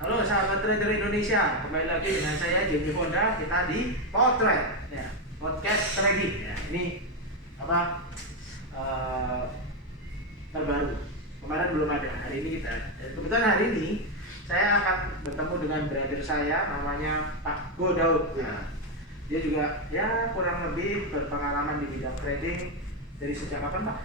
Halo sahabat trader Indonesia, kembali lagi dengan saya JP Honda. Kita di Potret, ya, podcast trading. Ya, ini apa terbaru. Kemarin belum ada, hari ini kita. Kebetulan hari ini saya akan bertemu dengan brother saya, namanya Pak Go Daud. Ya. Dia juga ya kurang lebih berpengalaman di bidang trading dari sejak kapan, Pak?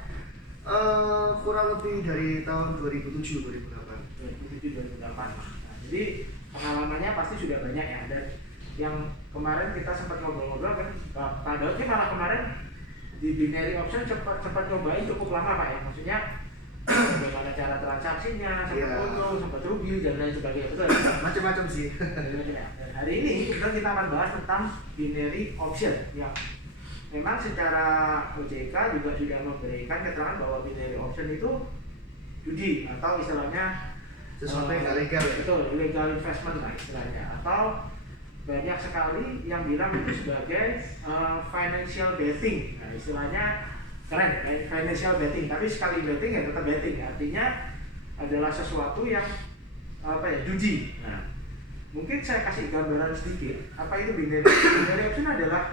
Kurang lebih dari tahun 2007-2008. 2007-2008. Jadi pengalamannya pasti sudah banyak ya. Dan yang kemarin kita sempat ngobrol-ngobrol kan, Pak Daud ini malah kemarin di binary option sempat cobain cukup lama Pak ya. Maksudnya bagaimana cara transaksinya, sempat untung, sempat rugi dan lain sebagainya, betul? Macam-macam sih. Dan hari ini kita akan bahas tentang binary option yang memang secara OJK juga sudah memberikan keterangan bahwa binary option itu judi atau istilahnya Sesuatu yang nggak legal ya? Betul, illegal investment lah istilahnya. Atau banyak sekali yang bilang itu sebagai financial betting. Nah, istilahnya keren, financial betting. Tapi sekali betting ya tetap betting. Artinya adalah sesuatu yang judi. Nah, mungkin saya kasih gambaran sedikit. Apa itu binary? Binary option adalah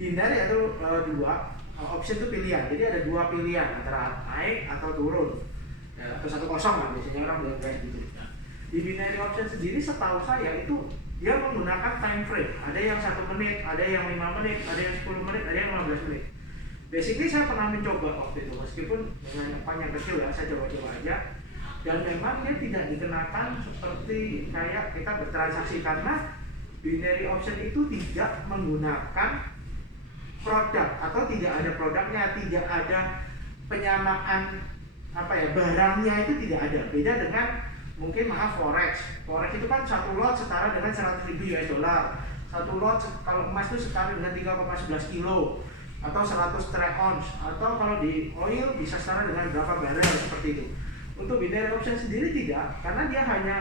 binary atau dua option itu pilihan. Jadi ada dua pilihan antara naik atau turun. Ya, atau 1-0 lah biasanya orang bilang kayak gitu. Nah, di binary option sendiri setahu saya itu dia menggunakan time frame. Ada yang 1 menit, ada yang 5 menit, ada yang 10 menit, ada yang 15 menit. Basically saya pernah mencoba waktu itu, meskipun dengan panjang kecil ya, saya coba-coba aja. Dan memang dia tidak dikenakan seperti kayak kita bertransaksi karena binary option itu tidak menggunakan produk atau tidak ada produknya, tidak ada penyamaan barangnya itu tidak ada. Beda dengan mungkin forex itu kan satu lot setara dengan 100.000 US dollar. Satu lot kalau emas itu setara dengan 3,11 kilo atau 100 troy ounce, atau kalau di oil bisa setara dengan berapa barel seperti itu. Untuk binary option sendiri tidak, karena dia hanya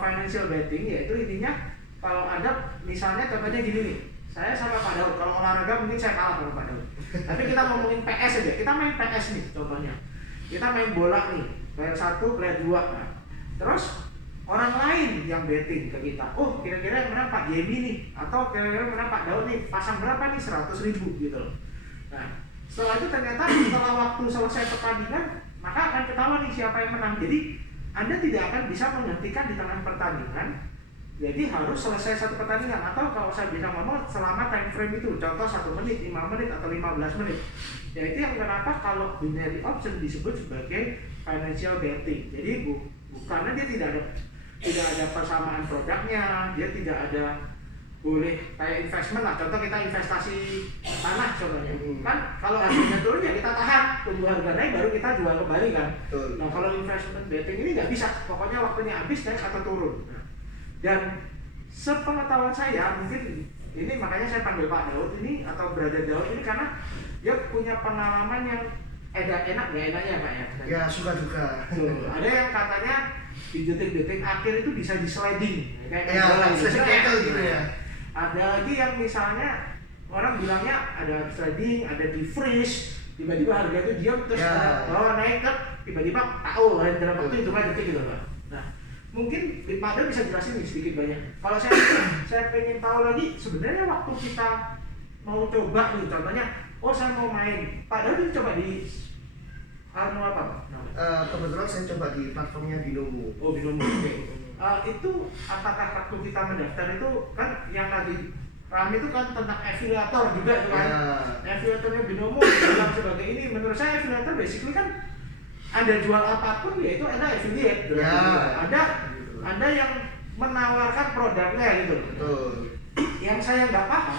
financial betting, yaitu intinya kalau ada misalnya contohnya gini nih, saya sama Pak Daud, kalau olahraga mungkin saya kalah sama Pak Daud. Tapi kita ngomongin PS aja, kita main PS nih contohnya. Kita main bola nih, player 1, player 2. Nah, terus orang lain yang betting ke kita, oh kira-kira yang menang Pak Jamie nih, atau kira-kira menang Pak Daud nih, pasang berapa nih, 100.000 gitu loh. Nah, setelah itu ternyata setelah waktu selesai pertandingan, maka akan ketahuan nih siapa yang menang. Jadi Anda tidak akan bisa menghentikan di tengah pertandingan. Jadi harus selesai satu pertandingan, atau kalau saya bisa ngomong selama time frame itu, contoh 1 menit, 5 menit, atau 15 menit. Ya itu yang kenapa kalau binary option disebut sebagai financial betting. Jadi karena dia tidak ada persamaan produknya, dia tidak ada boleh kayak investment lah. Contoh kita investasi tanah contohnya. Kan kalau harganya turun ya kita tahan, tunggu harga naik baru kita jual kembali kan. Nah kalau investment betting ini nggak bisa, pokoknya waktunya habis naik atau turun. Dan sepengetahuan saya, mungkin ini makanya saya panggil Pak Daud ini atau Brother Daud ini karena dia punya pengalaman yang enak nggak enaknya Pak ya? Ya suka juga. Ada yang katanya di detik-detik akhir itu bisa di sliding, kayak gitu ya. Ada lagi yang misalnya orang bilangnya ada sliding, ada di freeze, tiba-tiba harga itu diam terus naik kan, tiba-tiba tahu dalam waktu itu kan detik gitu Pak. Nah mungkin Pak Daud bisa jelasin nih sedikit banyak. Kalau saya pengen tahu lagi sebenarnya waktu kita mau coba nih, contohnya, saya mau main, Pak Daud ini coba di mau apa Pak? Kebetulan saya coba di platformnya Binomo. Oh Binomo, oke. Itu apakah waktu kita mendaftar itu kan yang lagi ramai itu kan tentang afiliator juga kan? Afiliatornya Binomo bilang sebagai ini, menurut saya afiliator basically kan Anda jual apapun ya itu Anda affiliate. Anda yang menawarkan produknya gitu. Betul. Yang saya nggak paham,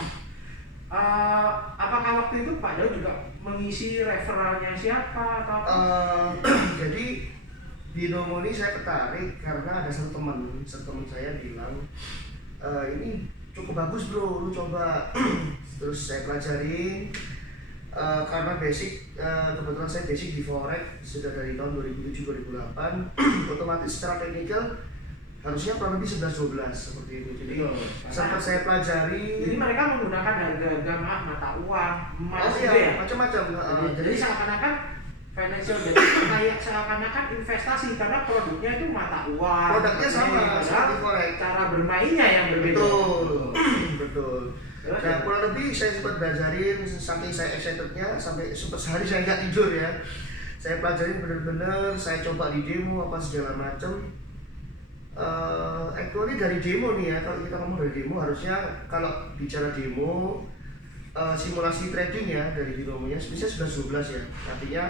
apakah waktu itu Pak Daud juga mengisi referralnya siapa atau apa? Jadi Binomo ini saya tertarik karena ada satu teman saya bilang ini cukup bagus bro, lu coba. Terus saya pelajarin. Karena kebetulan saya basic di forex sudah dari tahun 2007-2008. Otomatis secara teknikal harusnya kurang lebih 11-12 seperti itu. Jadi sempat saya pelajari. Jadi mereka menggunakan harga-harga mata uang, emas gitu ya? Macam-macam. Jadi seakan-akan financial betting kayak seakan-akan investasi karena produknya itu mata uang. Produknya sama seperti forex. Cara bermainnya yang berbeda. Betul. Nah, kurang lebih saya sempat belajarin, saking saya excitednya sampai sempat sehari saya nggak tidur ya. Saya pelajarin bener-bener, saya coba di demo apa segala macam. Actually dari demo nih ya, kalau kita ngomong dari demo harusnya kalau bicara demo simulasi trading ya dari binomonya sebenarnya sudah 12 ya. Artinya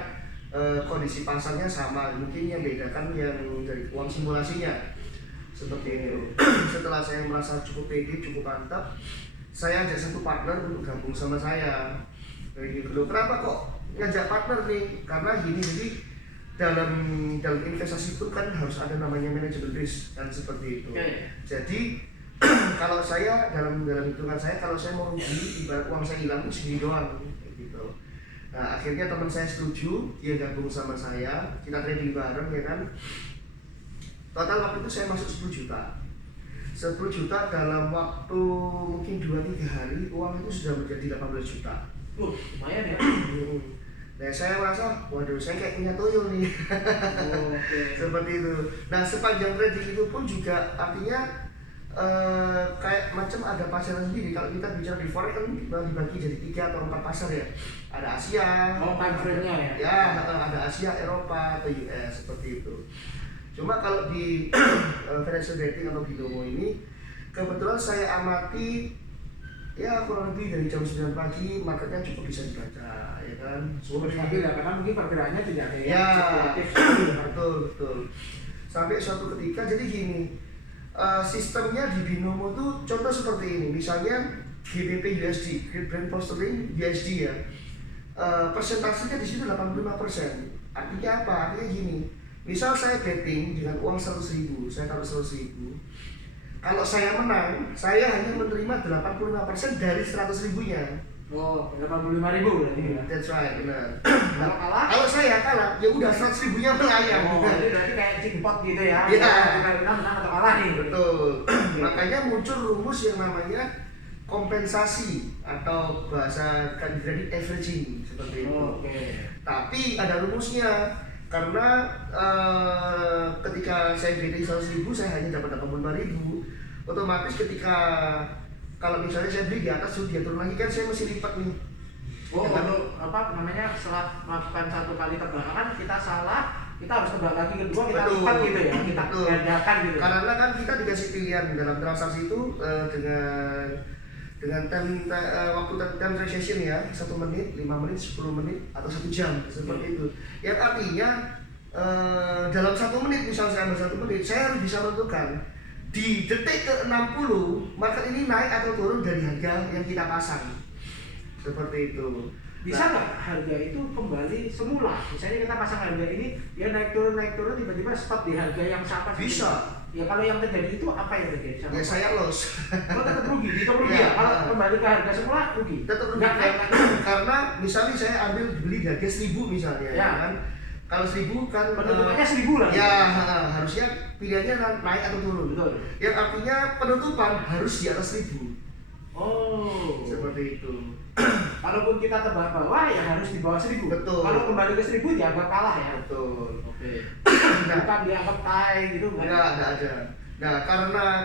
kondisi pasarnya sama, mungkin yang bedakan yang dari uang simulasinya seperti itu. Setelah saya merasa cukup pede, cukup mantap, saya ajak satu partner untuk gabung sama saya. Kayak gitu. Kenapa kok ngajak partner nih? Karena gini, jadi dalam investasi pun kan harus ada namanya manajemen risk kan seperti itu. Jadi kalau saya dalam hitungan saya, kalau saya mau rugi ibarat uang saya hilang segini doang gitu. Nah, akhirnya teman saya setuju, dia gabung sama saya, kita trading bareng ya kan. Total waktu itu saya masuk 10 juta. 10 juta dalam waktu mungkin 2-3 hari uang itu sudah menjadi 18 juta. Lumayan ya. Nah, saya merasa, waduh, saya kayak punya tuyul nih. Seperti itu. Nah, sepanjang trading itu pun juga artinya kayak macam ada pasar sendiri. Kalau kita bicara di forex kan dibagi jadi 3 atau 4 pasar ya. Ada Asia, time frame-nya ya. Ya, ada Asia, Eropa atau US seperti itu. Cuma kalau di financial trading atau binomo ini kebetulan saya amati ya kurang lebih dari jam 9 pagi marketnya cukup bisa dibaca ya kan. Cukup stabil ya, karena mungkin pergerakannya tidak ada ya, aktif. betul. Sampai suatu ketika jadi gini, sistemnya di binomo tuh contoh seperti ini, misalnya GBP USD, Great Brand Pound Sterling USD ya, persentasenya di situ 85%. Artinya apa? Artinya gini, misal saya betting dengan uang 100.000, saya taruh 100.000. Kalau saya menang, saya hanya menerima 85% dari 100.000-nya. Oh, 85.000 berarti ya. That's right, benar. Kalau kalah? Kalau saya kalah, ya udah 100.000-nya melayang. Oh, jadi berarti kayak jackpot gitu ya. Iya. Kita menang atau kalah nih. Betul. Makanya muncul rumus yang namanya kompensasi atau bahasa kredit averaging seperti itu. Tapi ada rumusnya. Karena ketika saya betting 100.000 saya hanya dapat 85.000. Otomatis ketika kalau misalnya saya beli di atas terus dia turun lagi kan saya mesti lipat nih. Oh, kalau apa namanya setelah melakukan satu kali tebakan kita salah, kita harus tebak lagi kedua, kita lipat gitu ya, kita gandakan gitu. Karena kan kita dikasih pilihan dalam transaksi itu dengan waktu time transaction ya, 1 menit, 5 menit, 10 menit atau 1 jam seperti itu. Yang artinya dalam 1 menit, misal saya ambil 1 menit, saya harus bisa menentukan di detik ke-60 market ini naik atau turun dari harga yang kita pasang. Seperti itu. Bisa nggak harga itu kembali semula? Misalnya kita pasang harga ini, ya naik turun tiba-tiba stop di harga yang sama. Bisa. Ya kalau yang terjadi itu apa yang terjadi? Ya saya loss. Tetap rugi, ya. Kalau kembali ke harga semula rugi. Tetap rugi. Karena misalnya saya ambil beli di harga 1.000 misalnya, ya kan. Kalau 1.000 kan penutupannya 1.000 lah. Ya, harusnya pilihannya naik atau turun. Betul. Yang artinya penutupan harus di atas 1.000. Oh. Seperti itu. Kalaupun kita tebak bawah ya harus di bawah 1.000. Betul. Kalau kembali ke 1.000 dianggap kalah ya. Betul. Oke. Bukan dianggap tie gitu. Enggak ada. Nah,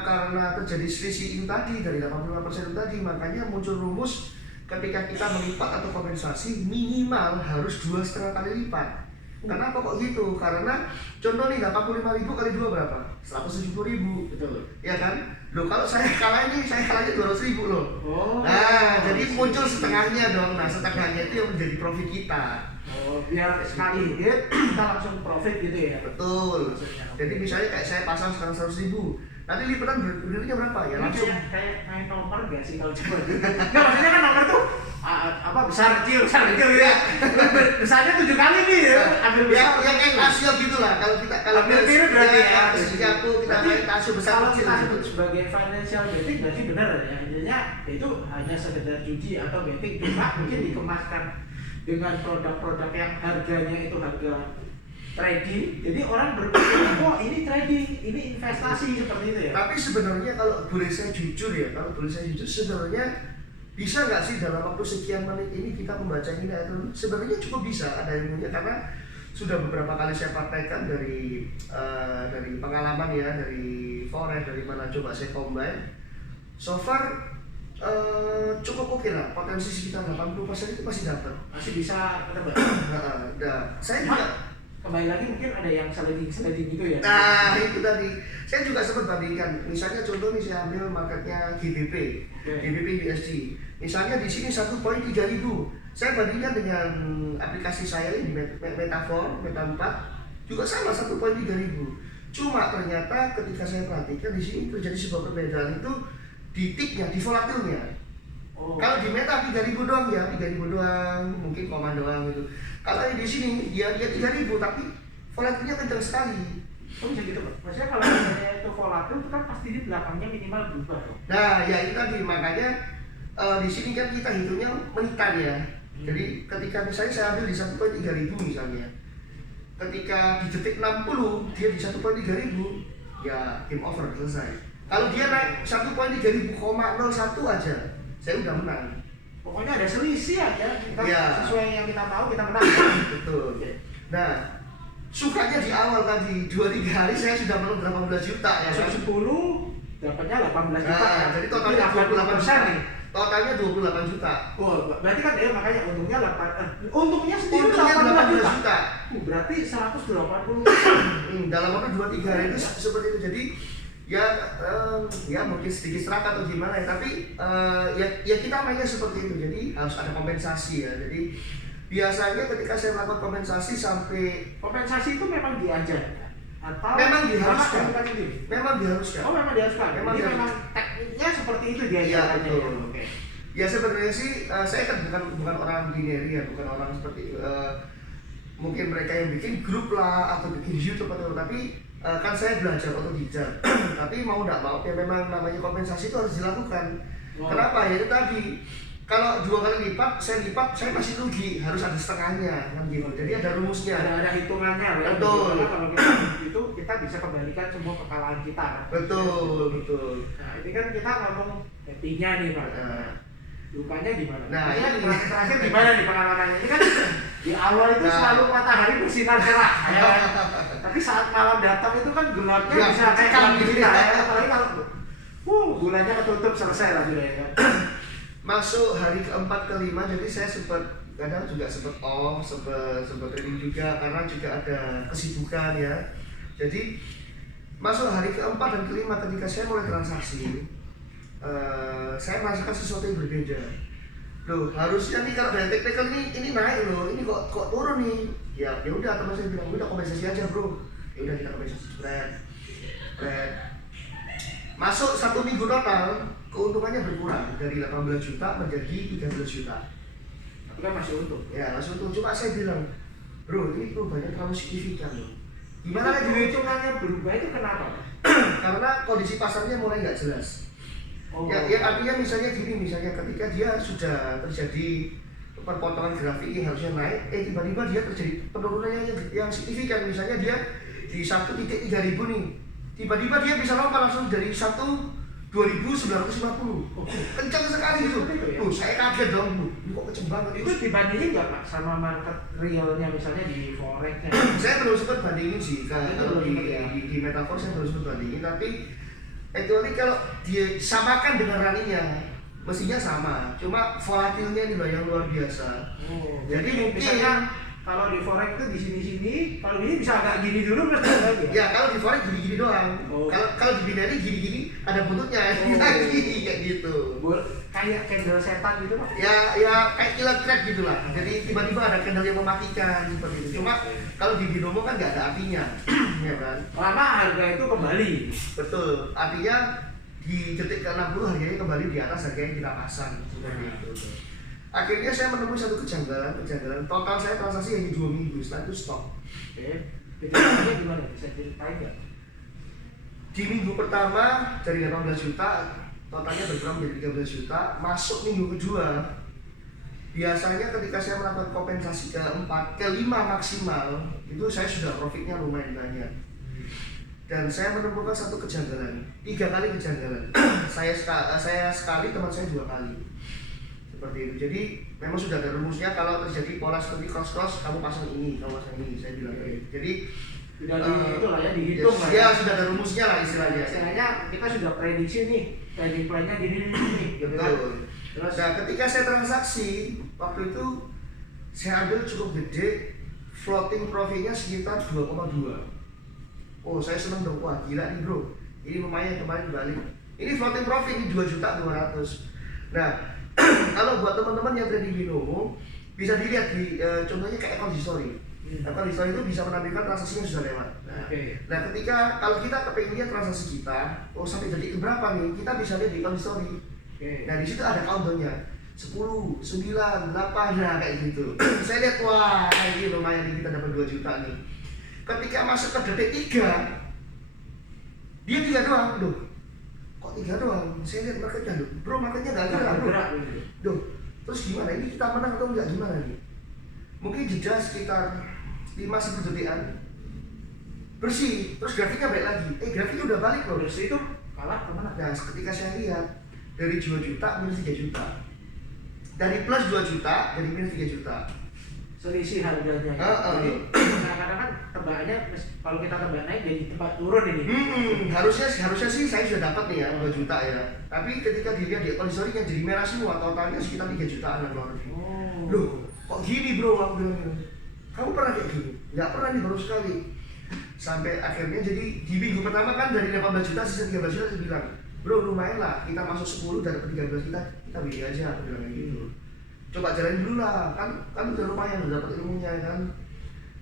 karena terjadi selisih itu tadi dari 85% itu tadi, makanya muncul rumus ketika kita melipat atau kompensasi minimal harus 2,5 kali lipat. Kenapa kok gitu? Karena contoh nih 85.000 kali 2 berapa? 170.000. Betul. Ya kan? Loh kalau saya kalahnya 200.000 loh. Oh. Nah, jadi muncul setengahnya dong. Nah, setengahnya itu yang menjadi profit kita. Oh, biar sekali hit kita langsung profit gitu ya. Betul. Jadi misalnya kayak saya pasang sekarang 100.000. Nanti lipatan berdirinya berapa ya? Langsung kayak main nomor gak sih kalau coba dulu? Nggak, maksudnya kan nomor tuh apa besar kecil ya. Besarnya 7 kali nih ya. Ambil besar. Ya kayak tasio gitulah. Kalau ambil tiru berarti ya. Kita main tasio besar kalau kecil. Kita sebut sebagai financial betting berarti benar ya. Intinya itu hanya sekedar judi atau betting, cuma mungkin dikemaskan dengan produk-produk yang harganya itu harga trading, jadi orang berpikir oh ini trading, ini investasi seperti itu ya. Tapi sebenarnya kalau boleh saya jujur sebenarnya bisa nggak sih dalam waktu sekian menit ini kita membaca ini atau sebenarnya cukup bisa ada ilmunya karena sudah beberapa kali saya praktekkan dari pengalaman ya, dari forex, dari mana coba saya combine. So far cukup oke lah, potensi sekitar 80% itu masih dapat. Masih bisa ketebak. Saya juga kembali lagi mungkin ada yang sliding gitu ya. Nah itu tadi, saya juga sempat bandingkan. Misalnya contoh nih, saya ambil marketnya GBP, GBP USD. Misalnya di sini 1.3000. Saya bandingkan dengan aplikasi saya ini Metafor, Meta4 juga sama 1.3000. Cuma ternyata ketika saya perhatikan di sini terjadi sebuah perbedaan itu di ticknya, di volatilnya. Kalau di Meta 3000 doang ya, 3000 doang, mungkin koma doang gitu. Kalau di sini dia 3000 tapi volatilnya kencang sekali. Oh bisa gitu Pak? Maksudnya kalau misalnya itu volatil itu kan pasti di belakangnya minimal berubah dong. Nah ya itu tadi, makanya di sini kan kita hitungnya menitan ya. Jadi ketika misalnya saya ambil di 1.3000 misalnya, ketika di detik 60 dia di 1.3000, ya game over, selesai. Kalau dia naik 1.3000,01 aja, saya udah menang. Pokoknya ada selisih aja, kita sesuai yang kita tahu kita menang. Betul. Nah, sukanya di awal tadi 2-3 hari saya sudah menang 18 juta ya. Masuk 10 dapatnya 18 juta. Nah, jadi totalnya 28 juta nih. Totalnya 28 juta. Oh, berarti kan ya makanya untungnya untungnya sendiri untungnya 18 juta. Berarti 180. Dalam waktu 2-3 hari itu seperti itu. Jadi ya mungkin sedikit serak atau gimana ya, tapi ya kita mainnya seperti itu. Jadi harus ada kompensasi ya. Jadi biasanya ketika saya melakukan kompensasi itu memang diajarkan atau memang diharuskan. Memang diharuskan. Oh, memang diharuskan. Jadi memang tekniknya seperti itu diajarkannya. Iya, betul. Ya sebenarnya sih saya kan bukan orang binary ya, bukan orang seperti mungkin mereka yang bikin grup lah atau bikin YouTube atau, tapi kan saya belajar otodidak. Tapi mau nggak mau ya memang namanya kompensasi itu harus dilakukan. Kenapa? Ya itu tadi, kalau 2 kali lipat saya masih rugi, harus ada setengahnya kan gitu. Jadi ada rumusnya, ada hitungannya. Betul. Kalau itu kita bisa kembalikan semua kekalahan kita. Betul. Nah ini kan kita ngomong happy-nya nih Pak. Lukanya gimana? Nah ini terakhir gimana nih pengalamannya? Ini kan di awal itu selalu matahari bersinar cerah ya. Tapi saat malam datang itu kan gelapnya ya, bisa kayak gelap kita ya. Apalagi kalau bulannya ketutup, selesai lah sudah ya. Masuk hari keempat kelima, jadi saya kadang juga sempat off, sempat trading juga karena juga ada kesibukan ya. Jadi masuk hari keempat dan kelima ketika saya mulai transaksi, saya merasakan sesuatu yang berbeda. Loh, harusnya nih kalau dari teknikal ini naik loh, ini kok turun nih. Ya udah, teman saya bilang udah kompensasi aja bro. Ya udah, kita kompensasi spread. Masuk 1 minggu total, keuntungannya berkurang dari 18 juta menjadi 13 juta. Tapi kan masih untung. Ya masih untung, cuma saya bilang, bro ini perubahannya terlalu signifikan loh. Gimana lagi hitungannya berubah itu kenapa? Karena kondisi pasarnya mulai nggak jelas. Ya artinya misalnya ketika dia sudah terjadi perpotongan grafik yang harusnya naik, tiba-tiba dia terjadi penurunan yang signifikan. Misalnya dia di 1.3000 nih, tiba-tiba dia bisa lompat langsung dari 1.2950. Kencang sekali gitu. Saya kaget dong, ini kok kenceng banget. Itu dibandingin nggak Pak sama market realnya misalnya di forexnya? Saya belum sempat bandingin sih, kalau di Metafor saya belum sempat bandingin, tapi actually kalau disamakan dengan running-nya mestinya sama, cuma volatilnya ini loh yang luar biasa. Jadi misalnya kalau di forex itu di sini, kalau ini bisa agak gini dulu terus lagi. Ya kalau di forex gini doang. Kalau di binary gini ada buntutnya lagi kayak gitu. Kayak candle setan gitu Pak. Ya kayak kilat trap gitulah. Jadi tiba-tiba ada candle yang mematikan seperti itu. Cuma kalau di binomo kan nggak ada artinya, ya kan? Lama harga itu kembali. Betul. Artinya di detik ke-60 harganya kembali di atas harga yang kita pasang seperti itu. Akhirnya saya menemui satu kejanggalan. Total saya transaksi hanya 2 minggu, setelah itu stop. Kejanggalannya gimana? Bisa ceritain nggak? Di minggu pertama dari 18 juta, totalnya berkurang menjadi 13 juta. Masuk minggu kedua, biasanya ketika saya melakukan kompensasi ke-5 maksimal, itu saya sudah profitnya lumayan banyak. Dan saya menemukan satu kejanggalan, 3 kali kejanggalan. saya sekali, teman saya 2 kali. seperti itu. Jadi memang sudah ada rumusnya, kalau terjadi pola seperti cross kamu pasang ini, kamu pasang ini, saya bilang kayak gitu. Jadi sudah itulah ya, dihitung lah ya, sudah ada rumusnya lah istilahnya. Istilahnya kita sudah prediksi nih trading plan-nya gini gitu kan. Terus nah, ketika saya transaksi waktu itu saya ambil cukup gede, floating profitnya sekitar 2,2. Oh, saya seneng dong, wah gila nih bro, ini lumayan kemarin balik. Ini floating profit ini 2.200.000. Nah, kalau buat teman-teman yang trading binomo bisa dilihat di contohnya kayak account history. Account history itu bisa menampilkan transaksinya sudah lewat. Nah, ketika kalau kita kepengen lihat transaksi kita, oh sampai detik berapa nih, kita bisa lihat di account history. Nah, di situ ada counternya 10, 9, 8, nah kayak gitu. Saya lihat, wah ini lumayan nih, kita dapat 2 juta nih. Ketika masuk ke detik 3, dia 3 doang, loh. Kok 3 doang? Saya lihat marketnya, loh. Bro, marketnya gak gerak, bro. Duh, terus gimana? Ini kita menang atau enggak, gimana nih? Mungkin jeda sekitar 5-10 detikan, bersih, terus grafiknya balik lagi. Grafiknya udah balik loh. Bersih itu kalah kemana? Nah, ketika saya lihat dari 2 juta minus 3 juta, dari plus 2 juta jadi minus 3 juta, selisih harganya. Jadi kadang-kadang kan tebakannya kalau kita tebak naik jadi tempat turun ini. Harusnya sih saya sudah dapat nih ya 2 juta ya. Tapi ketika dilihat di kondisinya jadi merah semua, totalnya sekitar 3 jutaan lah. Loh, kok gini bro? Aku bilang, kamu pernah kayak gini? Nggak pernah nih, baru sekali. Sampai akhirnya jadi di minggu pertama kan dari 18 juta sisa 13 juta, saya bilang, bro lumayan lah, kita masuk 10 dari 13 kita beli aja, aku bilang gitu. Coba jalanin dulu lah, kan udah lumayan, udah dapat ilmunya kan.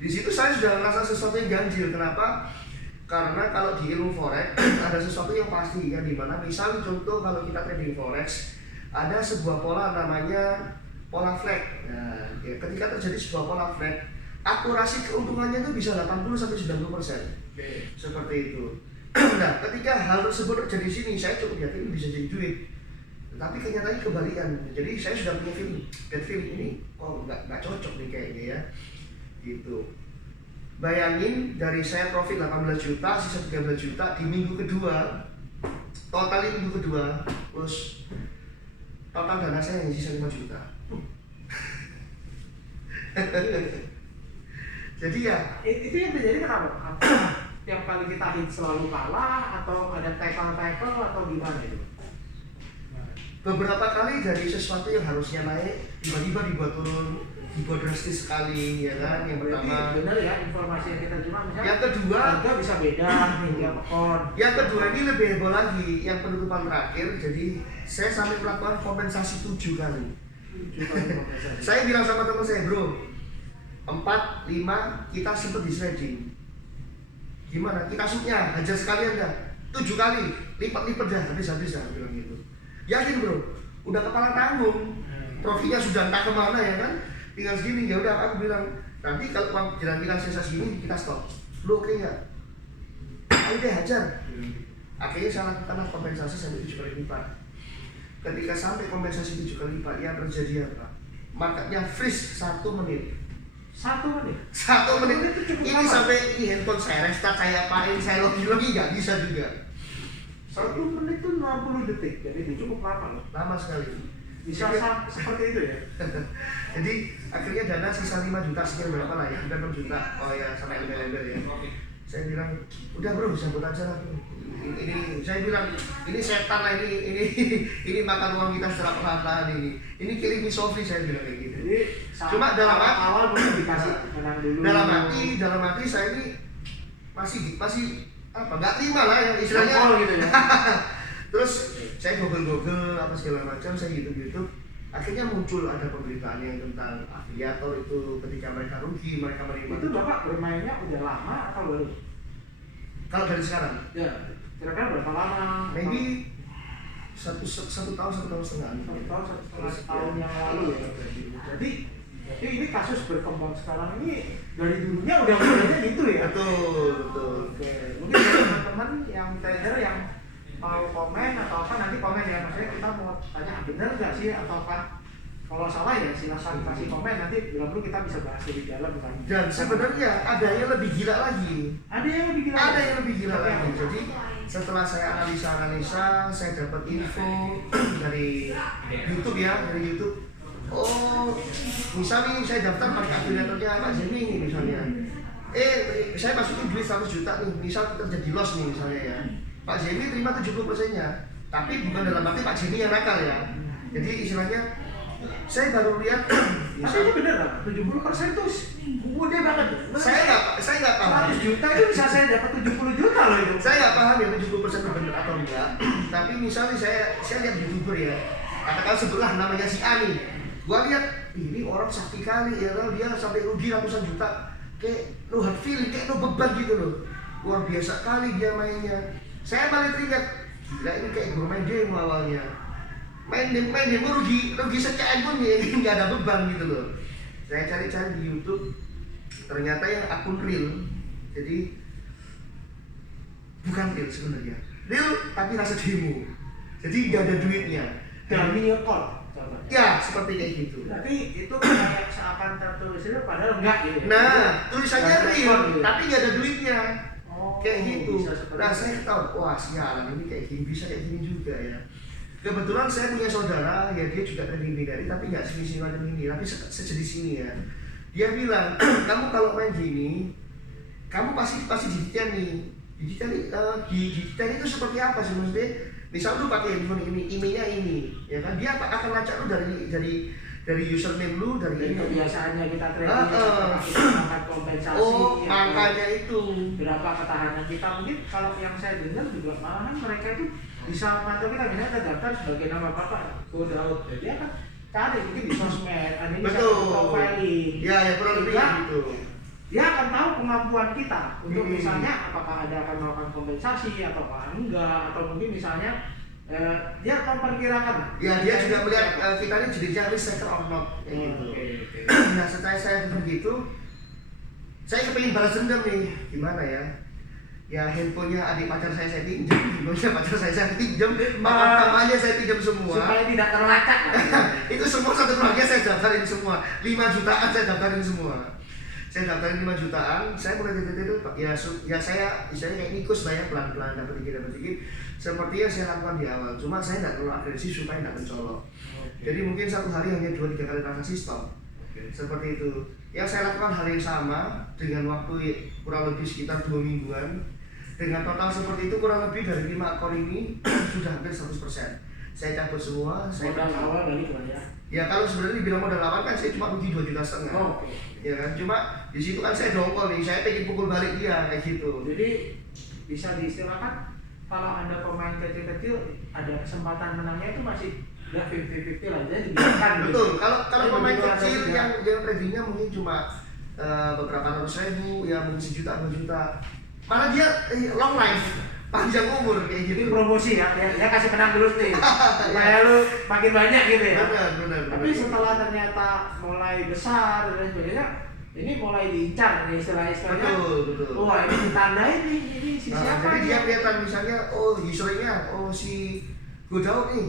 Di situ saya sudah merasa sesuatu yang ganjil. Kenapa? Karena kalau di ilmu forex ada sesuatu yang pasti kan, dimana misal contoh kalau kita trading forex ada sebuah pola namanya pola flag. Nah, ya, ketika terjadi sebuah pola flag, akurasi keuntungannya itu bisa 80-90%. Seperti itu. Nah, ketika hal tersebut terjadi di sini, saya cukup yakin ini bisa jadi duit. Tapi kenyataannya kebalikan. Jadi saya sudah punya feeling, get feeling ini kok nggak cocok nih kayaknya ya. Gitu. Bayangin dari saya profit 18 juta, sisa 13 juta di minggu kedua. Total minggu kedua, terus total dana saya yang sisa 5 juta. Jadi ya itu yang terjadi kenapa? Tiap kali kita hit selalu kalah atau ada tackle atau gimana itu? Beberapa kali dari sesuatu yang harusnya naik tiba-tiba dibuat turun, dibuat drastis sekali ya kan. Yang pertama benar ya informasi yang kita terima, misalnya yang kedua harga bisa beda nih tiap ekor. Yang kedua ini lebih heboh lagi, yang penutupan terakhir. Jadi saya sampai melakukan kompensasi 7 kali. Saya bilang sama teman saya, bro 4, 5 kita sempet di sliding, gimana kita shootnya hajar sekalian dah 7 kali lipat-lipat dah habis-habis dah, bilang gitu. Yakin bro, udah kepala tanggung, profitnya sudah entah kemana ya kan, tinggal segini. Ya udah aku bilang nanti kalau uang jalan kita sisa segini kita stop. Lu oke nggak? Ayo deh hajar. Akhirnya saya lakukan kompensasi sampai 7 kali lipat. Ketika sampai kompensasi 7 kali lipat, yang terjadi apa? Marketnya freeze 1 menit. 1 menit? 1 menit itu cukup ini lama. Sampai ini handphone saya restart, saya apain, saya login lagi nggak bisa juga. 1 menit itu 60 detik, jadi itu cukup lama loh. Lama sekali. Bisa seperti itu ya. Jadi akhirnya dana sisa 5 juta sekian berapa lah ya, hampir 6 juta. Oh ya, sampai embel-embel ya. Saya bilang, udah bro, sambut aja lah. Ini saya bilang, ini setan lah, ini makan uang kita secara perlahan ini. Ini killing me softly, saya bilang kayak gitu. Jadi cuma dalam hati awal belum dikasih menang dulu. Dalam hati saya ini masih apa? Nggak terima lah ya istilahnya. Gitu ya. Terus saya google apa segala macam, saya gitu. Akhirnya muncul ada pemberitaan yang tentang afiliator itu ketika mereka rugi, mereka menerima. Itu Bapak bermainnya udah lama atau baru? Kalau dari sekarang? Ya, kira-kira berapa lama? Maybe satu tahun setengah. 1 tahun yang lalu ya. Jadi ini kasus berkembang sekarang ini dari dulunya udah mulainya gitu ya? Betul. Oke. Mungkin teman-teman yang trader yang mau komen atau apa nanti komen ya, maksudnya kita mau tanya benar nggak sih atau apa. Kalau salah ya silakan kasih komen, nanti bila perlu kita bisa bahas lebih dalam kan. Dan sebenarnya ada yang lebih gila lagi. Ada yang lebih gila lagi. Jadi setelah saya analisa, saya dapat info dari YouTube ya, oh misalnya nih saya daftar pakai afiliatornya Pak Jimmy nih misalnya, saya masukin duit 100 juta nih, misal terjadi loss nih misalnya ya, Pak Jimmy terima 70%-nya, tapi bukan dalam arti Pak Jimmy yang nakal ya. Jadi istilahnya saya baru lihat tapi itu bener lah, 70% itu gede banget. saya nggak paham 100 juta itu bisa saya dapat 70 juta loh itu. saya nggak paham ya 70% itu benar atau enggak. Tapi misalnya saya lihat YouTuber ya, katakan sebelah namanya si Ani, gua lihat ini orang sakti kali ya, dia sampai rugi ratusan juta, kayak no hard feeling, kayak no beban gitu loh, luar biasa kali dia mainnya. Saya malah teringat, gila ini kayak gue main demo awalnya, main demo rugi sekian pun ya nggak ada beban gitu loh. Saya cari-cari di YouTube, ternyata yang akun real, jadi bukan real sebenarnya, real tapi rasa demo, jadi nggak ada duitnya. Dummy account. Ya seperti kayak gitu. Berarti itu kayak seakan tertulis itu padahal enggak gitu. Nah tulisannya real tapi nggak ada duitnya. Kayak gitu. Nah saya ketahui, wah sialan ini kayak gini, bisa kayak gini juga ya. Kebetulan saya punya saudara ya, dia juga trading binary tapi nggak sini macam ini, tapi sejenis ini ya. Dia bilang kamu kalau main gini kamu pasti digital nih. Digital itu seperti apa sih maksudnya? Misal lu pakai handphone ini, emailnya ini, ya kan? Dia akan lacak lu dari username lu, dari ini. Kebiasaannya kita trading, kita makan kompensasi. Oh, makanya itu. Berapa ketahanan kita, mungkin kalau yang saya dengar juga malahan mereka itu bisa memantau kita, misalnya kita daftar sebagai nama bapak, Daud, dia kan cari mungkin di sosmed, ada yang bisa profiling. Ya kurang lebih gitu. Dia akan tahu kemampuan kita untuk misalnya apakah ada akan melakukan kompensasi atau enggak, atau mungkin misalnya dia akan perkirakan. Ya dia juga melihat kita ini jenisnya risk taker or not kayak gitu. Nah setelah saya begitu, saya kepingin balas dendam nih, gimana ya? Ya handphonenya adik pacar saya pinjam, handphonenya pacar saya pinjam, makamnya saya pinjam semua. Supaya tidak terlacak. Itu semua satu keluarga saya daftarin semua, 5 jutaan saya daftarin semua. Saya daftarin 5 jutaan, saya mulai tidur ya saya istilahnya kayak nikus lah ya, pelan-pelan dapat dikit. Seperti yang saya lakukan di awal, cuma saya tidak terlalu agresif supaya tidak mencolok. Jadi mungkin satu hari hanya 2-3 kali transaksi stop. Seperti itu. Yang saya lakukan hal yang sama dengan waktu kurang lebih sekitar 2 mingguan. Dengan total seperti itu kurang lebih dari 5 akun ini sudah hampir 100%. Saya cabut semua. Modal awal balik ya. Ya kalau sebenarnya dibilang modal awal kan saya cuma rugi 2,5 juta. Ya kan, cuma di situ kan saya dongkol nih, saya pengen pukul balik dia kayak gitu. Jadi bisa diistilahkan kalau Anda pemain kecil-kecil ada kesempatan menangnya itu masih udah 50-50 lah, jadi dibiarkan. Betul, kalau pemain kecil yang tradingnya mungkin cuma beberapa ratus ribu, ya mungkin 1 juta, 2 juta. Malah dia long life, panjang umur kayak gitu. Ini promosi ya, dia kasih menang dulu nih. Supaya lu makin banyak gitu ya. Benar. Tapi setelah ternyata mulai besar dan sebagainya, ini mulai diincar nih istilahnya. Betul. Wah ini ditandain nih, ini si siapa? Jadi dia kelihatan misalnya, usernya, si Daud nih,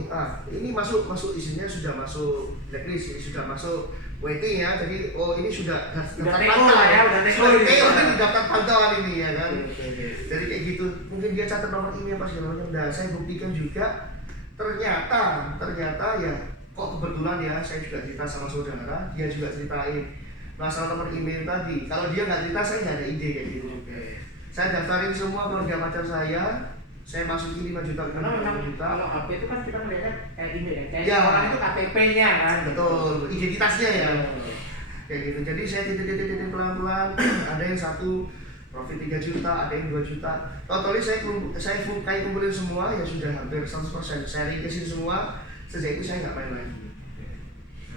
ini masuk isinya sudah masuk blacklist, ini sudah masuk waiting ya, jadi ini sudah daftar pantauan ya, udah daftar pantauan ini ya kan. Jadi kayak gitu, mungkin dia catat nomor email pas segala macam. Nah saya buktikan juga, ternyata ya kok kebetulan ya, saya juga cerita sama saudara, dia juga ceritain masalah nomor email tadi. Kalau dia nggak cerita, saya nggak ada ide kayak gitu. Saya daftarin semua keluarga pacar saya masukin 5 juta ke 5 juta. Kalau HP itu kan kita melihatnya kayak email ya, kayak ya, orang itu KTP-nya kan. Betul, identitasnya ya. Kayak gitu. Jadi saya titik pelan-pelan. Ada yang satu profit 3 juta, ada yang 2 juta. Totalnya saya kumpulin semua ya sudah hampir 100%. Saya ringkesin semua. Sejak itu saya nggak main lagi.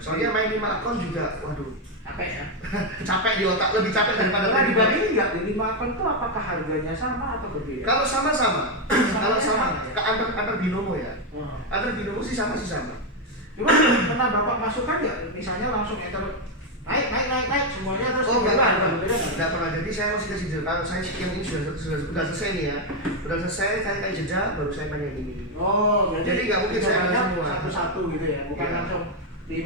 Soalnya main 5 akun juga, waduh, capek ya. Capek di otak, lebih capek daripada tadi. Dibandingin nggak di 5 akun itu apakah harganya sama atau berbeda? Kalau sama-sama, kalau sama ke antar binomo ya. Antar binomo sih sama. Cuma pernah bapak masukkan nggak? Misalnya langsung enter naik semuanya terus nggak pernah. Jadi saya masih kasih jeda. Kalau saya yang ini sudah selesai nih ya, sudah selesai saya kayak jeda baru saya main yang ini. Jadi nggak mungkin saya ada semua satu-satu gitu ya, bukan langsung 5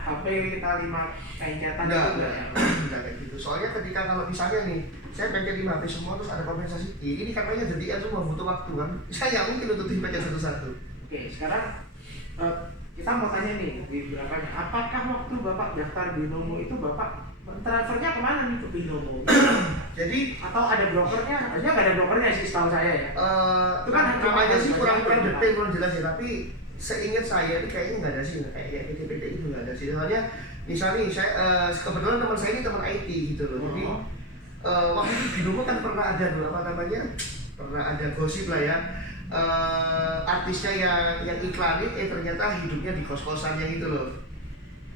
HP kita 5 kain cetak gitu ya. Enggak kayak gitu. Soalnya ketika kalau misalnya nih saya pakai 5 HP semua terus ada kompensasi, ini katanya jadi semua butuh waktu kan. Saya nggak mungkin untuk dipakai satu-satu. Oke, sekarang kita mau tanya nih di belakangnya, apakah waktu Bapak daftar Binomo itu Bapak transfernya kemana nih ke Binomo? Jadi Atau ada brokernya? Harusnya nggak ada brokernya sih setahu saya ya. itu kan namanya sih kurang detail, kurang jelas ya, tapi seingat saya ini kayaknya nggak ada sih, kayak PT-PT itu nggak ada sih. Soalnya misalnya saya kebetulan teman saya ini teman IT gitu loh. Jadi waktu itu Binomo kan pernah ada tuh apa namanya, pernah ada gosip lah ya, artisnya yang iklanin ternyata hidupnya di kos-kosannya gitu loh,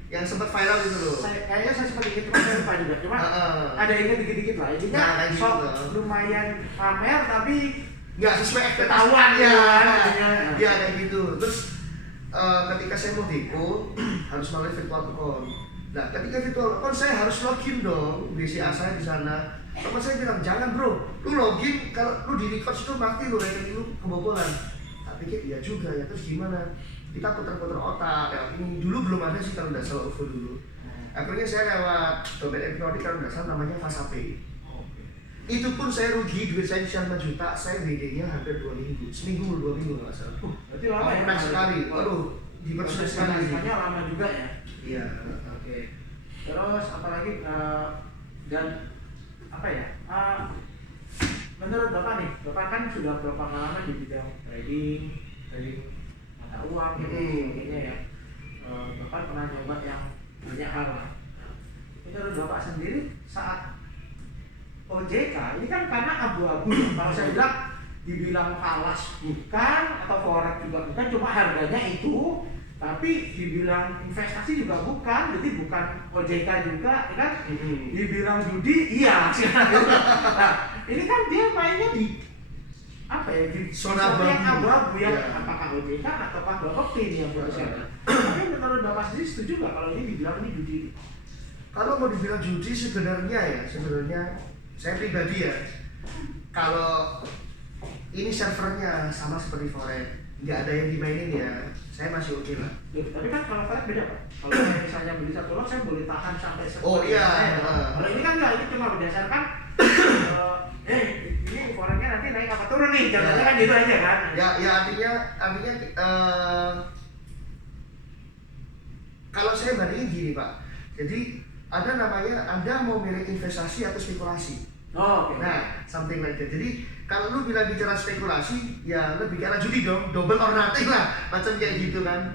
yang sempat viral itu loh. Kayaknya saya sempat ingat, cuma saya lupa juga. Cuma ada ingat dikit-dikit lah. Intinya gitu sok lumayan pamer tapi nggak sesuai ketahuan ya. Ya Kayak gitu. Terus ketika saya mau depo harus melalui virtual account. Nah, ketika virtual account saya harus login dong BCA saya di sana. Teman saya bilang, jangan bro, lu login, kalau lu di record itu mati lu, rekening lu kebobolan. Tak pikir iya juga ya, terus gimana? Kita putar-putar otak, ya, ini dulu belum ada sih kalau nggak salah OVO dulu. Akhirnya saya lewat domain elektronik kalau nggak salah namanya Fasapay. Itu pun saya rugi, duit saya di 5 juta, saya BD-nya hampir 2 minggu, seminggu 2 minggu nggak salah. Berarti lama ya? Naik sekali, waduh, dipersulit sekali. Lama juga ya? Iya. Oke. Terus apalagi dan apa ya? Menurut Bapak nih, Bapak kan sudah berpengalaman di bidang trading mata uang gitu sebagainya ya. Bapak pernah coba yang banyak hal lah. Menurut Bapak sendiri saat OJK ini kan karena abu-abu. Kalau saya bilang dibilang falas bukan, atau forex juga bukan, cuma harganya itu. Tapi dibilang investasi juga bukan, jadi bukan OJK juga, ya kan? Dibilang judi, iya. Nah, ini kan dia mainnya di apa ya? Di zona yang abu-abu yang ya. apakah OJK ataukah Bapak ini yang berusaha. Tapi menurut Bapak sendiri setuju nggak kalau ini dibilang ini judi? Kalau mau dibilang judi sebenarnya saya pribadi ya, kalau ini servernya sama seperti forex, nggak ada yang dimainin ya, saya masih oke lah. Tapi kan kalau forex beda Pak. Kalau saya misalnya beli 1 lot, saya boleh tahan sampai 10. Oh iya. Kalau ini kan nggak, ini cuma berdasarkan ini forexnya nanti naik apa turun nih, contohnya kan gitu aja kan. Ya artinya kalau saya bandingin gini Pak, jadi ada namanya Anda mau milih investasi atau spekulasi. Oh, okay. Nah, something like that. Jadi kalau lu bicara spekulasi, ya lebih ke arah judi dong, double or nothing lah, macam kayak gitu kan.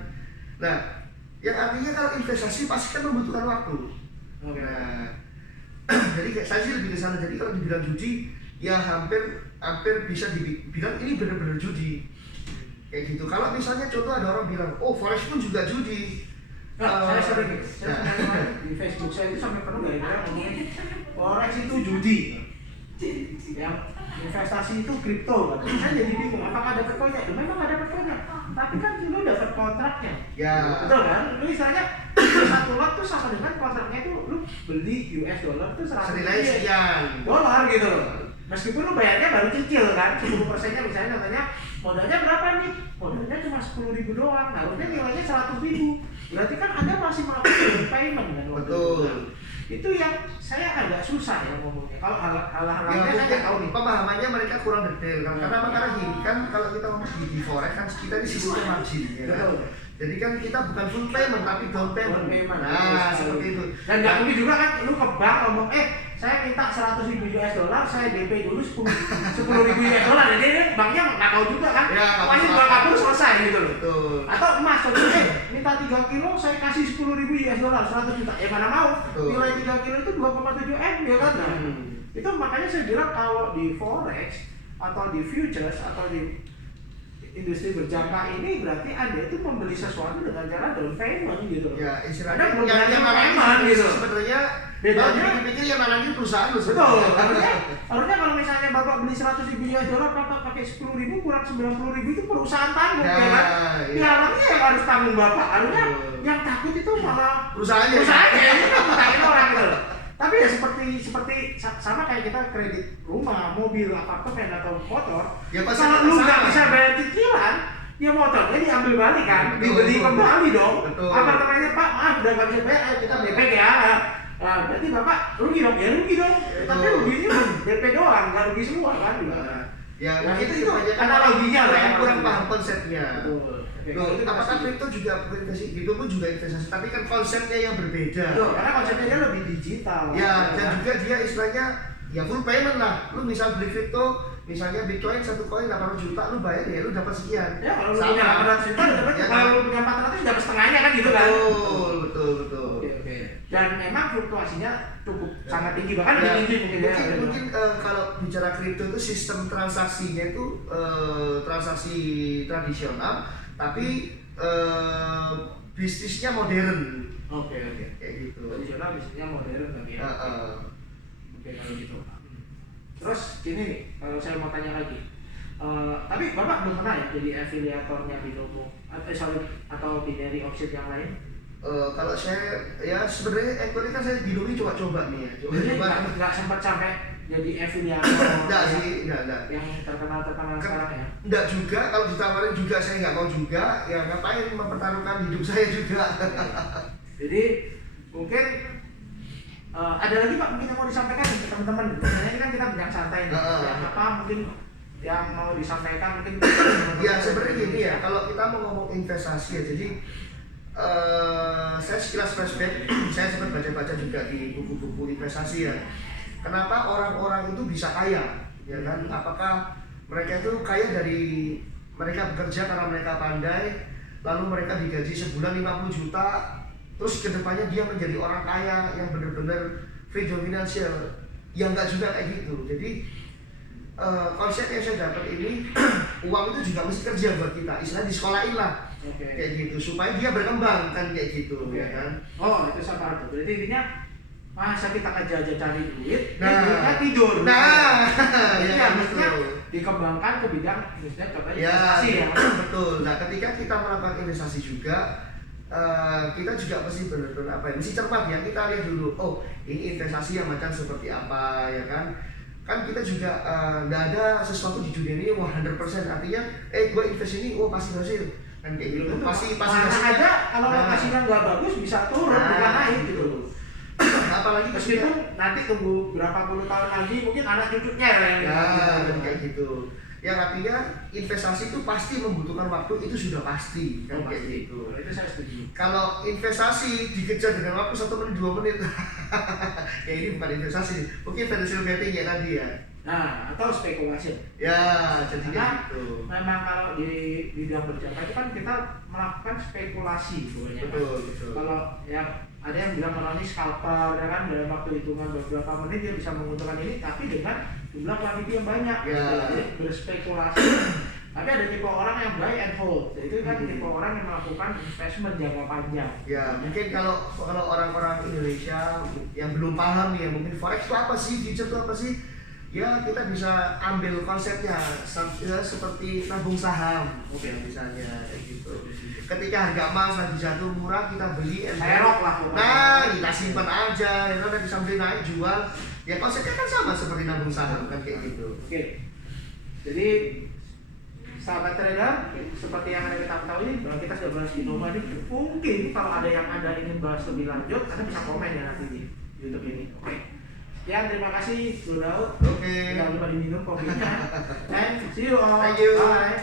Nah, yang artinya kalau investasi pasti kan membutuhkan waktu. Okay. Nah, jadi kayak saya sih lebih ke sana. Jadi kalau dibilang judi, ya hampir bisa dibilang ini benar-benar judi. Kayak gitu. Kalau misalnya contoh ada orang bilang, oh forex pun juga judi. Saya sering di Facebook saya itu sampai penuh gara-gara ngomongin forex itu judi. Yang investasi itu kripto kan. Saya jadi bingung apakah dapat poinnya? Memang ada poinnya. Tapi kan lu dapat kontraknya. Ya. Betul kan? Lu istilahnya 1 lot tuh sama dengan kontraknya itu lu beli US dollar tuh 100 senilai sekian dolar gitu loh. Meskipun lu bayarnya baru cicil kan, 10%-nya misalnya katanya modalnya berapa nih? Modalnya cuma 10.000 doang. Nah, harusnya nilainya 100.000. Berarti kan Anda masih melakukan payment kan? Betul. Itu yang saya agak susah ya ngomongnya. Kalau hal-hal lainnya ya, saya nggak tahu nih. Pemahamannya mereka kurang detail kan. Karena gini kan, kalau kita ngomong di forex kan kita di sistem margin ya kan? Jadi kan kita bukan full payment tapi down payment. Nah, seperti itu. Dan nggak mungkin juga kan lu ke bank ngomong, saya minta 100.000 US dollar, saya DP dulu 10.000 US dollar. Jadi ini banknya nggak tahu juga kan. Ya, pokoknya jual kabur selesai gitu loh. Betul. Atau emas, contohnya minta 3 kilo, saya kasih 10.000 US dollar, 100 juta. Ya mana mau? Betul. Nilai 3 kilo itu 2,7 M ya kan. Nah, itu makanya saya bilang kalau di forex atau di futures atau di industri berjangka ini berarti Anda itu membeli sesuatu dengan cara down payment gitu. Ya, istilahnya yang payment gitu. Sebenarnya bedanya dipikir yang nalangin perusahaan lu. Betul. Harusnya kalau misalnya Bapak beli 100.000 US dollar, Bapak pakai 10.000 kurang 90.000 itu perusahaan tanggung ya kan. Iya. Harusnya yang harus tanggung Bapak. Harusnya yang takut itu malah perusahaannya. Ini kan ngutangin orang gitu loh. Tapi ya seperti sama kayak kita kredit rumah, mobil, apartemen atau motor. Ya, kalau lu nggak bisa bayar cicilan, ya motornya diambil balik kan, dibeli kembali dong. Betul. Apartemennya Pak, maaf udah nggak bisa bayar, ayo kita DP ya. Nah, berarti Bapak rugi dong, ya rugi dong. Tapi ruginya DP doang, nggak rugi semua kan. Ya, Nah, itu itu banyak analoginya lah yang kurang paham konsepnya. Betul. Oke, Loh, itu apakah pasti. kripto juga investasi? Kripto pun juga investasi, tapi kan konsepnya yang berbeda. Betul, karena konsepnya dia lebih digital. Ya, kan? dan juga dia istilahnya ya full payment lah. Lu misal beli kripto, misalnya Bitcoin satu koin 800 juta, lu bayar ya lu dapat sekian. Ya kalau lu Sama. punya 800 juta dapat, Ya, kalau kan? lu punya 400 dapat setengahnya kan gitu kan. Betul. Oke. Dan memang fluktuasinya cukup sangat tinggi, bahkan Ya, lebih tinggi mungkin ya. mungkin kalau bicara kripto itu sistem transaksinya itu transaksi tradisional, tapi bisnisnya modern. Oke. Kayak gitu. Tradisional bisnisnya modern tapi ya. Oke kalau gitu. Terus gini nih, kalau saya mau tanya lagi. Tapi Bapak belum pernah ya jadi afiliatornya Binomo atau binary option yang lain? Kalau saya ya sebenarnya actually kan saya Binomo coba nih ya. Jadi nggak sempat sampai jadi afiliator. Enggak sih, enggak. Yang terkenal sekarang ya. Enggak juga, kalau ditawarin juga saya nggak mau juga. Ya ngapain mempertaruhkan hidup saya juga. Jadi mungkin ada lagi Pak mungkin yang mau disampaikan ke teman-teman. Biasanya ini kan kita bincang santai nih. Yang apa mungkin yang mau disampaikan mungkin. Ya sebenarnya gini ya, kalau kita mau ngomong investasi ya, jadi saya sekilas flashback, saya sempat baca-baca juga di buku-buku investasi ya. Kenapa orang-orang itu bisa kaya, ya kan? Apakah mereka itu kaya dari mereka bekerja karena mereka pandai, lalu mereka digaji sebulan 50 juta, terus kedepannya dia menjadi orang kaya yang benar-benar freedom financial? Ya enggak juga kayak gitu. Jadi konsep yang saya dapat ini uang itu juga mesti kerja buat kita, istilah disekolahin lah. Kayak gitu supaya dia berkembang kan kayak gitu. Ya kan? Oh itu sama tuh. Berarti intinya masa kita kerja aja cari duit, Nah, kita tidur. Jadi ya, harusnya betul. dikembangkan ke bidang misalnya contohnya Ya, investasi ya. betul. Nah, ketika kita melakukan investasi juga, kita juga mesti benar-benar apa ya? Mesti cermat ya. Kita lihat dulu. Oh, ini investasi yang macam seperti apa ya kan? Kan kita juga nggak ada sesuatu di dunia ini 100%. Artinya, gue invest ini, pasti hasil. Kan kayak gitu. Pasti Mana hasilnya. ada kalau lokasinya nggak bagus bisa turun bukan naik gitu. Apalagi Meskipun nanti tunggu berapa puluh tahun lagi mungkin anak cucunya yang dan kayak gitu. Yang artinya investasi itu pasti membutuhkan waktu, itu sudah pasti kan kayak gitu. Itu saya setuju. Kalau investasi dikejar dengan waktu 1 menit 2 menit ya ini bukan investasi, mungkin financial betting ya tadi ya. Nah, atau spekulasi. Ya, jadi Karena gitu. memang kalau di bidang berjangka itu kan kita melakukan spekulasi sebenarnya. Betul. Kalau yang ada yang bilang kalau ini scalper ya kan dalam waktu hitungan beberapa menit dia bisa menguntungkan ini tapi dengan jumlah kuantiti yang banyak. Ya. Jadi berspekulasi. Tapi ada tipe orang yang buy and hold. Jadi itu kan tipe orang yang melakukan investment jangka panjang. Ya, mungkin kalau orang-orang Indonesia yang belum paham nih ya, mungkin forex itu apa sih, future itu apa sih? Ya kita bisa ambil konsepnya ya, seperti nabung saham, misalnya kayak gitu. Ketika harga emas lagi jatuh murah kita beli, Serok lah pokoknya. nah kita simpan aja, ya nanti sambil naik jual. Ya konsepnya kan sama seperti nabung saham kan kayak gitu. Oke. Jadi sahabat trader, seperti yang Anda kita ketahui bahwa kita sudah bahas Binomo ini. Mungkin kalau ada yang Anda ingin bahas lebih lanjut, Anda bisa komen ya nanti di YouTube ini. Oke. Ya, terima kasih Bro Daud. Oke. Jangan lupa diminum kopinya. And see you all. Thank you. Bye.